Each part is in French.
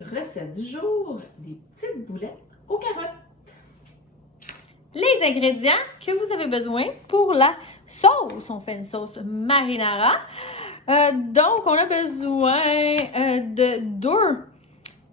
Recette du jour, des petites boulettes aux carottes. Les ingrédients que vous avez besoin pour la sauce. On fait une sauce marinara. Donc, on a besoin de 2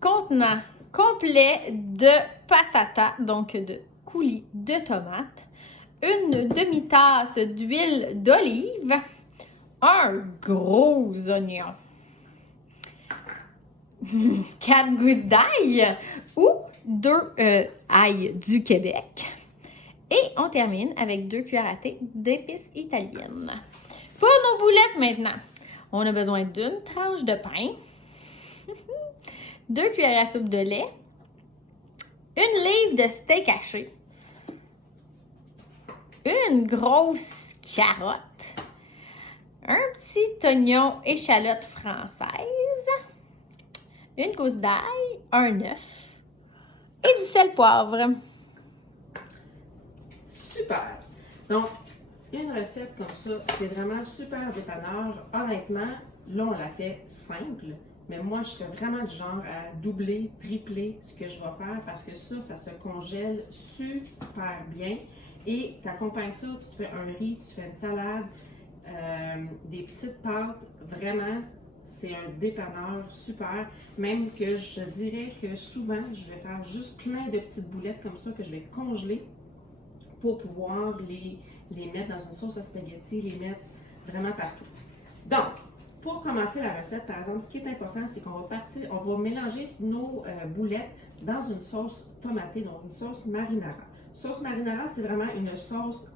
contenants complets de passata, donc de coulis de tomates, une demi-tasse d'huile d'olive, un gros oignon, 4 gousses d'ail ou 2 ail du Québec. Et on termine avec 2 cuillères à thé d'épices italiennes. Pour nos boulettes maintenant, on a besoin d'une tranche de pain, 2 cuillères à soupe de lait, 1 livre de steak haché, une grosse carotte, un petit oignon échalote française, une gousse d'ail, un œuf et du sel poivre. Super! Donc, une recette comme ça, c'est vraiment super dépanneur. Honnêtement, là, on la fait simple, mais moi, je serais vraiment du genre à doubler, tripler ce que je vais faire parce que ça se congèle super bien. Et tu accompagnes ça, tu te fais un riz, tu te fais une salade, des petites pâtes, vraiment, c'est un dépanneur super. Même que je dirais que souvent, je vais faire juste plein de petites boulettes comme ça que je vais congeler pour pouvoir les mettre dans une sauce à spaghetti, les mettre vraiment partout. Donc, pour commencer la recette, par exemple, ce qui est important, c'est qu'on va mélanger nos boulettes dans une sauce tomatée, donc une sauce marinara. Sauce marinara, c'est vraiment une sauce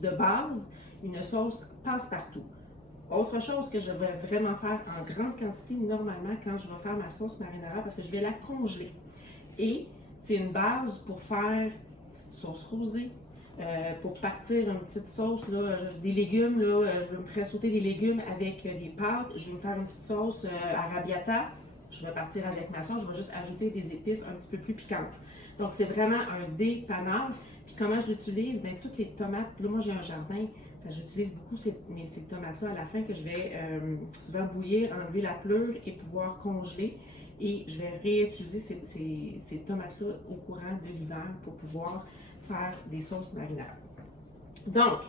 de base, une sauce passe-partout. Autre chose que je vais vraiment faire en grande quantité normalement quand je vais faire ma sauce marinara, parce que je vais la congeler. Et c'est une base pour faire sauce rosée, pour partir une petite sauce, là, des légumes, là, je vais me faire sauter des légumes avec des pâtes, je vais me faire une petite sauce arrabbiata, je vais partir avec ma sauce, je vais juste ajouter des épices un petit peu plus piquantes. Donc c'est vraiment un dépanneur. Puis comment je l'utilise? Bien, toutes les tomates, là moi j'ai un jardin, j'utilise beaucoup ces tomates-là à la fin que je vais souvent bouillir, enlever la pleure et pouvoir congeler. Et je vais réutiliser ces tomates-là au courant de l'hiver pour pouvoir faire des sauces marinara. Donc,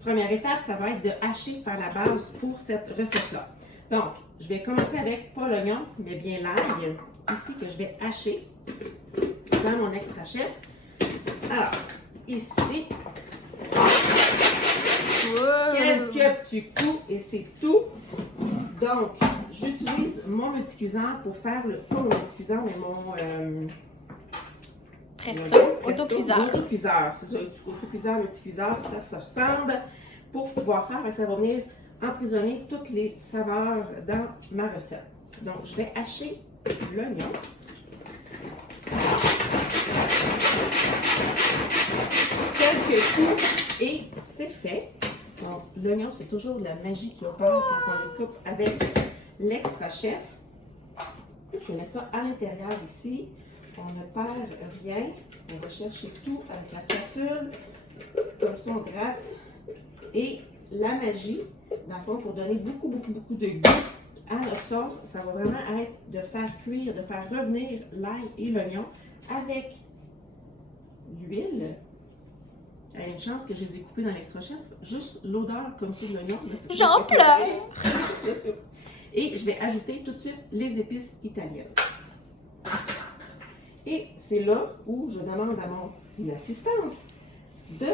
première étape, ça va être de hacher, faire la base pour cette recette-là. Donc, je vais commencer avec pas l'oignon, mais bien l'ail, ici que je vais hacher dans mon extra chef. Alors, ici, quelques petits coups et c'est tout. Donc, j'utilise mon multicuiseur pour faire pas mon multicuiseur, mais mon autocuiseur. C'est ça, autocuiseur, multicuiseur, ça se ressemble pour pouvoir faire, ça va venir emprisonner toutes les saveurs dans ma recette. Donc, je vais hacher l'oignon. Quelques coups et c'est fait. Donc, l'oignon, c'est toujours la magie qui opère quand on le coupe avec l'extra chef. Je vais mettre ça à l'intérieur ici. On ne perd rien. On va chercher tout avec la spatule. Comme ça, on gratte. Et la magie, dans le fond, pour donner beaucoup de goût à notre sauce, ça va vraiment être de faire cuire, de faire revenir l'ail et l'oignon avec l'huile. Il y a une chance que je les ai coupés dans l'extra chef. Juste l'odeur comme ça de l'oignon. J'en pleure! Et je vais ajouter tout de suite les épices italiennes. Et c'est là où je demande à mon assistante de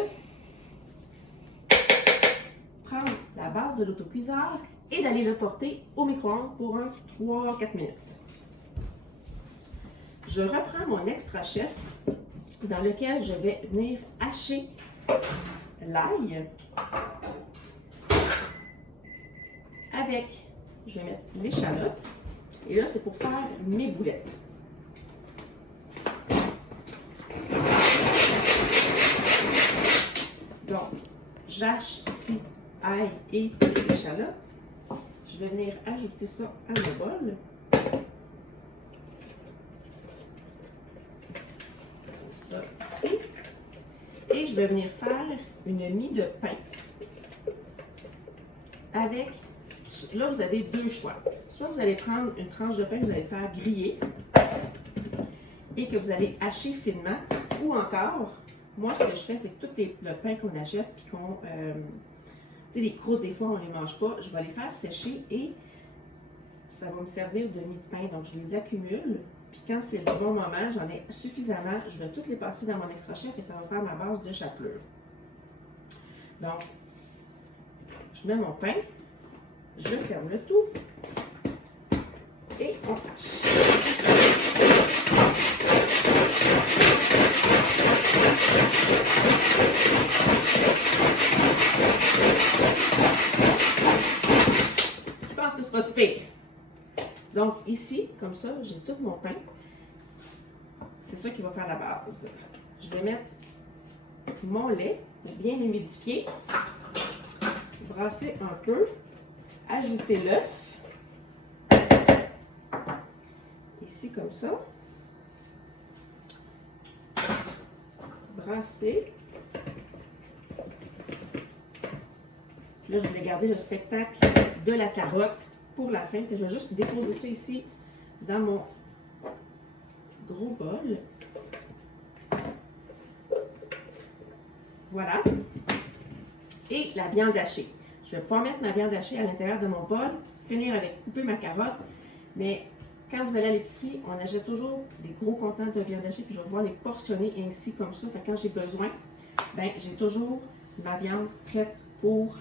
prendre la base de l'autocuiseur et d'aller le porter au micro-ondes pour un 3-4 minutes. Je reprends mon extra chef dans lequel je vais venir hacher l'ail avec, je vais mettre l'échalote et là c'est pour faire mes boulettes. Donc, j'hache ici ail et échalote. Je vais venir ajouter ça à mon bol. Ça ici. Et je vais venir faire une mie de pain avec là, vous avez deux choix. Soit vous allez prendre une tranche de pain que vous allez faire griller et que vous allez hacher finement, ou encore, moi, ce que je fais, c'est que tout le pain qu'on achète, puis qu'on... les croûtes, des fois, on ne les mange pas. Je vais les faire sécher et ça va me servir de mie de pain. Donc, je les accumule. Puis quand c'est le bon moment, j'en ai suffisamment. Je vais toutes les passer dans mon extra chef et ça va faire ma base de chapelure. Donc, je mets mon pain, je ferme le tout et on hache. Je pense que c'est pas si pire. Donc ici, comme ça, j'ai tout mon pain. C'est ça qui va faire la base. Je vais mettre mon lait pour bien humidifier. Brasser un peu. Ajouter l'œuf. Ici, comme ça. Brasser. Là, je voulais garder le spectacle de la carotte pour la fin. Je vais juste déposer ça ici dans mon gros bol. Voilà. Et la viande hachée. Je vais pouvoir mettre ma viande hachée à l'intérieur de mon bol, finir avec couper ma carotte. Mais quand vous allez à l'épicerie, on achète toujours des gros contenants de viande hachée, puis je vais pouvoir les portionner ainsi comme ça. Fait que quand j'ai besoin, ben j'ai toujours ma viande prête pour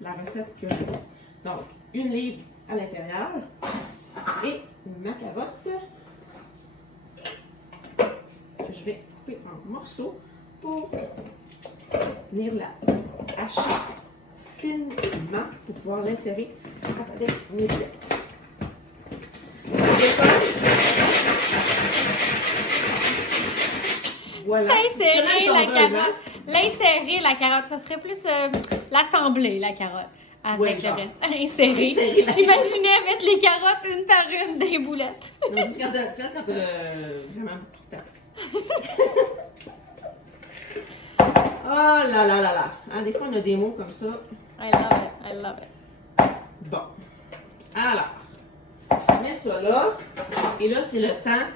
la recette que je veux. Donc, 1 livre à l'intérieur et ma carotte que je vais couper en morceaux pour venir la hacher finement pour pouvoir l'insérer avec mes pieds. Voilà. L'insérer la carotte, ça serait plus l'assembler la carotte. Avec le reste. Insérer. J'imaginais mettre les carottes une par une des boulettes. Non, c'est quand t'as vraiment beaucoup de temps. Oh là là là là. Hein, des fois, on a des mots comme ça. I love it. I love it. Bon. Alors, je mets ça là. Et là, c'est le temps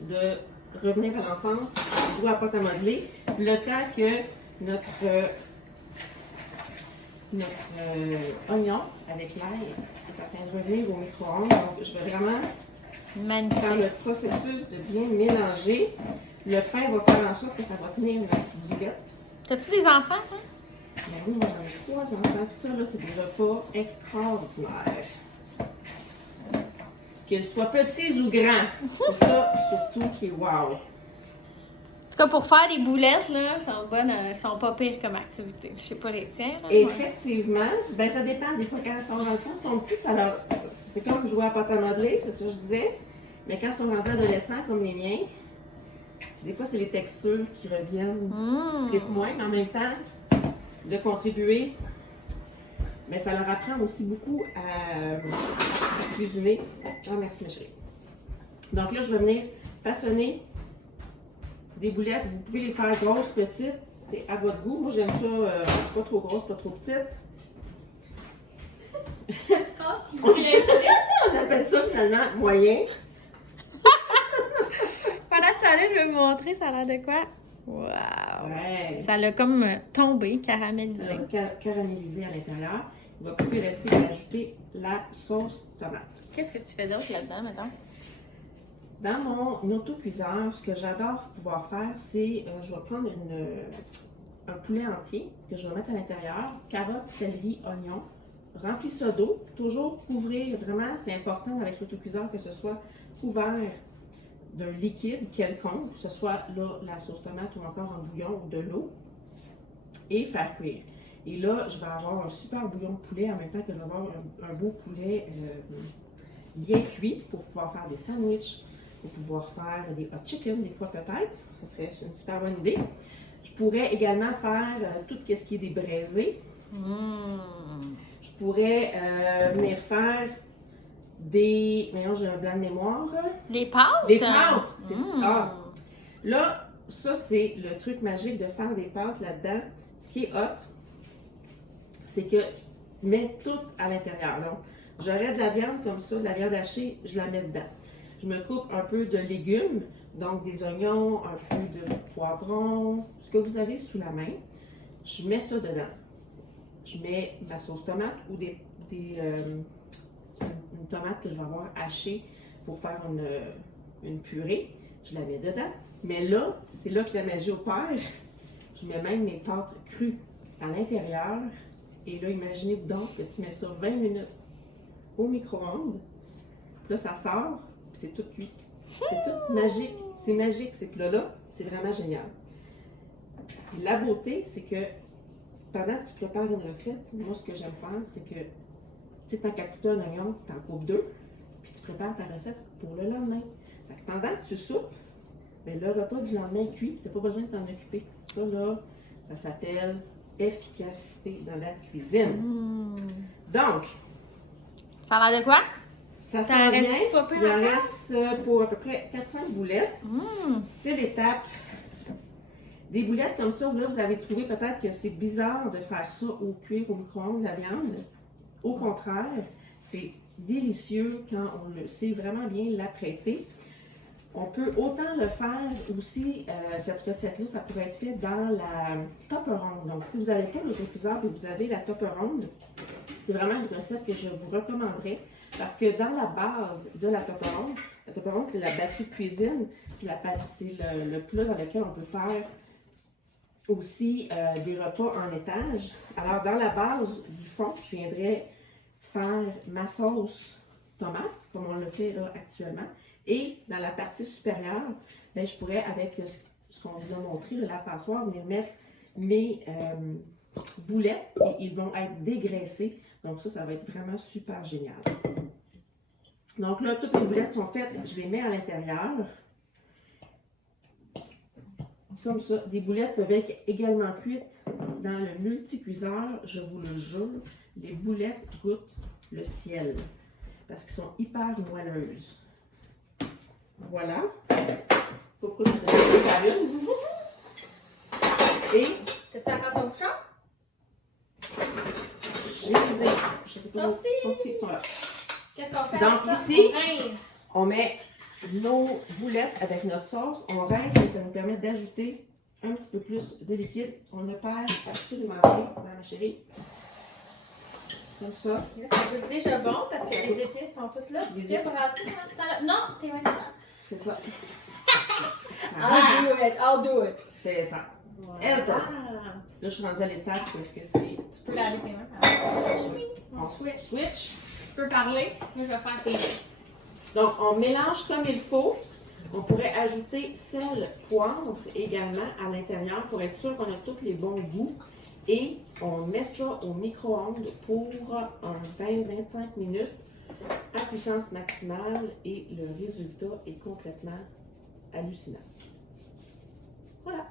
de revenir à l'enfance, jouer à pâte à modeler. Le temps que notre oignon avec l'ail est en train de revenir au micro-ondes. Donc, je vais vraiment faire le processus de bien mélanger. Le pain va faire en sorte que ça va tenir une petite boulette. T'as-tu des enfants, toi? Ben oui, moi j'en ai 3 enfants. Puis ça, là, c'est des repas extraordinaires. Qu'ils soient petits ou grands. C'est ça, surtout, qui est wow. En tout cas, pour faire des boulettes, là, sont pas pires comme activité. Je sais pas les tiens. Là, effectivement, ben ça dépend. Des fois, quand ils sont enfants, ils sont petits, c'est comme jouer à pâte à modeler, c'est ça que je disais. Mais quand ils sont rendus adolescents, comme les miens, des fois, c'est les textures qui reviennent. Ils trippent moins, mais en même temps, de contribuer, mais ça leur apprend aussi beaucoup à cuisiner. Oh, merci, ma chérie. Donc là, je vais venir façonner des boulettes. Vous pouvez les faire grosses, petites. C'est à votre goût. Moi, j'aime ça pas trop grosse, pas trop petite. On appelle ça finalement moyen. Pendant ce temps-là, je vais vous montrer ça a l'air de quoi. Wow! Ouais. Ça l'a comme tombé, caramélisé. Ça va caraméliser à l'intérieur. Il va plus rester d'ajouter la sauce tomate. Qu'est-ce que tu fais d'autre là-dedans, maintenant? Dans mon autocuiseur, ce que j'adore pouvoir faire, c'est je vais prendre un poulet entier que je vais mettre à l'intérieur, carottes, céleri, oignons, remplis ça d'eau, toujours couvrir, vraiment c'est important avec l'autocuiseur que ce soit couvert d'un liquide quelconque, que ce soit là, la sauce tomate ou encore un bouillon ou de l'eau, et faire cuire. Et là, je vais avoir un super bouillon de poulet en même temps que je vais avoir un beau poulet bien cuit pour pouvoir faire des sandwichs, pour pouvoir faire des hot chicken des fois peut-être. Ça serait une super bonne idée. Je pourrais également faire tout ce qui est des braisés. Je pourrais venir faire des... Maintenant, j'ai un blanc de mémoire. Les pâtes? Des pâtes! C'est ça. Là, ça, c'est le truc magique de faire des pâtes là-dedans. Ce qui est hot, c'est que mets tout à l'intérieur. Donc, j'aurais de la viande comme ça, de la viande hachée, je la mets dedans. Je me coupe un peu de légumes, donc des oignons, un peu de poivron, ce que vous avez sous la main. Je mets ça dedans. Je mets ma sauce tomate ou une tomate que je vais avoir hachée pour faire une purée. Je la mets dedans. Mais là, c'est là que la magie opère. Je mets même mes pâtes crues à l'intérieur. Et là, imaginez donc que tu mets ça 20 minutes au micro-ondes. Là, ça sort, puis c'est tout cuit. C'est tout magique. C'est magique, ces plats-là. C'est vraiment génial. Puis la beauté, c'est que pendant que tu prépares une recette, moi, ce que j'aime faire, c'est que, tu sais, tant qu'à couper un oignon, tu en coupes 2, puis tu prépares ta recette pour le lendemain. Fait que pendant que tu soupes, bien, le repas du lendemain est cuit, tu n'as pas besoin de t'en occuper. Ça, là, ça s'appelle efficacité dans la cuisine. Donc, Ça a l'air de quoi? ça Ça s'en reste vient. pas peu Il en encore? reste pour à peu près 400 boulettes. C'est l'étape. Des boulettes comme ça, là, vous avez trouvé peut-être que c'est bizarre de faire ça au cuire au micro-ondes, la viande. Au contraire, c'est délicieux quand on le sait vraiment bien l'apprêter. On peut autant le faire aussi, cette recette-là, ça pourrait être fait dans la Tupperware. Donc, si vous n'avez pas le réfrigérateur et vous avez la Tupperware, c'est vraiment une recette que je vous recommanderais parce que dans la base de la Tupperware, c'est la batterie de cuisine, c'est le plat dans lequel on peut faire aussi des repas en étage. Alors, dans la base du fond, je viendrais faire ma sauce tomate, comme on le fait là actuellement. Et dans la partie supérieure, bien, je pourrais, avec ce qu'on vous a montré, la passoire, venir mettre mes boulettes et ils vont être dégraissés. Donc ça va être vraiment super génial. Donc là, toutes mes boulettes sont faites. Je les mets à l'intérieur. Comme ça. Des boulettes peuvent être également cuites dans le multicuiseur. Je vous le jure, les boulettes goûtent le ciel parce qu'elles sont hyper moelleuses. Voilà. Pourquoi je te fais une? Et T'as-tu encore ton chat? je les ai. Je sais pas où ils sont là. Qu'est-ce qu'on fait? Donc, avec ça? ici, On rince. on met nos boulettes avec notre sauce. On rince et ça nous permet d'ajouter un petit peu plus de liquide. On ne perd absolument rien, ma chérie. Comme ça. Ça goûte déjà bon parce que les épices sont toutes là. Les Tu as épices. brassé quand tu t'en... Non, tes mains sont là. C'est ça. I'll do it, I'll do it. C'est ça. Helper. Ah, Là, je suis rendue à l'étape parce que c'est. tu peux laver tes mains. Par On switch. Tu peux parler, moi je vais faire tes mains. Donc, on mélange comme il faut. On pourrait ajouter sel, poivre également à l'intérieur pour être sûr qu'on a tous les bons goûts. Et on met ça au micro-ondes pour un 20-25 minutes à puissance maximale et le résultat est complètement hallucinant. Voilà.